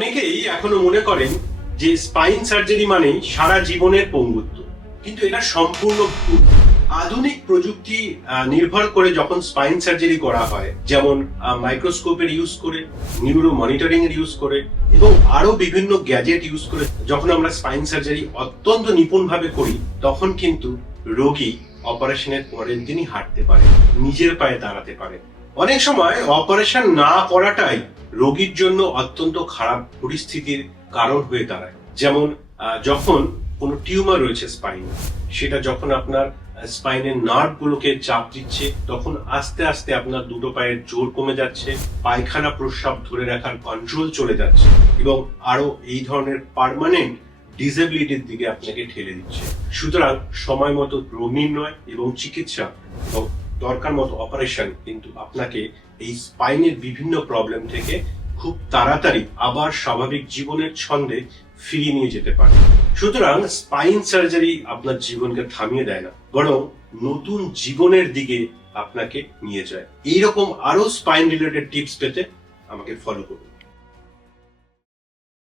অনেকেই এখনো মনে করেন যে স্পাইন সার্জারি মানেই সারা জীবনের পঙ্গুত্ব, কিন্তু এটা সম্পূর্ণ ভুল। আধুনিক প্রযুক্তি নির্ভর করে যখন স্পাইন সার্জারি করা হয়, যেমন মাইক্রোস্কোপের ইউজ করে, নিউরো মনিটরিং এর ইউজ করে এবং আরো বিভিন্ন গ্যাজেট ইউজ করে যখন আমরা স্পাইন সার্জারি অত্যন্ত নিপুণভাবে করি, তখন কিন্তু রোগী অপারেশনের পরের দিনই হাঁটতে পারে, নিজের পায়ে দাঁড়াতে পারে। অনেক সময় অপারেশন না করাটাই রোগীর জন্য অত্যন্ত খারাপ পরিস্থিতির কারণ হয়ে দাঁড়ায়। যেমন যখন কোনো টিউমার রয়েছে স্পাইনে, সেটা যখন আপনার স্পাইনের নার্ভ গুলোকে চাপ দিচ্ছে, তখন আস্তে আস্তে আপনার দুটো পায়ের জোর কমে যাচ্ছে, পায়খানা প্রস্রাব ধরে রাখার কন্ট্রোল চলে যাচ্ছে এবং আরো এই ধরনের পার্মানেন্ট ডিসেবিলিটির দিকে আপনাকে ঠেলে দিচ্ছে। সুতরাং সময় মতো রোগ নির্ণয় এবং চিকিৎসা এবং দরকার মতো অপারেশন কিন্তু আপনাকে এই স্পাইনের বিভিন্ন প্রবলেম থেকে খুব তাড়াতাড়ি আবার স্বাভাবিক জীবনের ছন্দে ফিরিয়ে নিয়ে যেতে পারে। সুতরাং স্পাইন সার্জারি আপনার জীবনকে থামিয়ে দেয় না, বরং নতুন জীবনের দিকে আপনাকে নিয়ে যায়। এইরকম আরো স্পাইন রিলেটেড টিপস পেতে আমাকে ফলো করুন।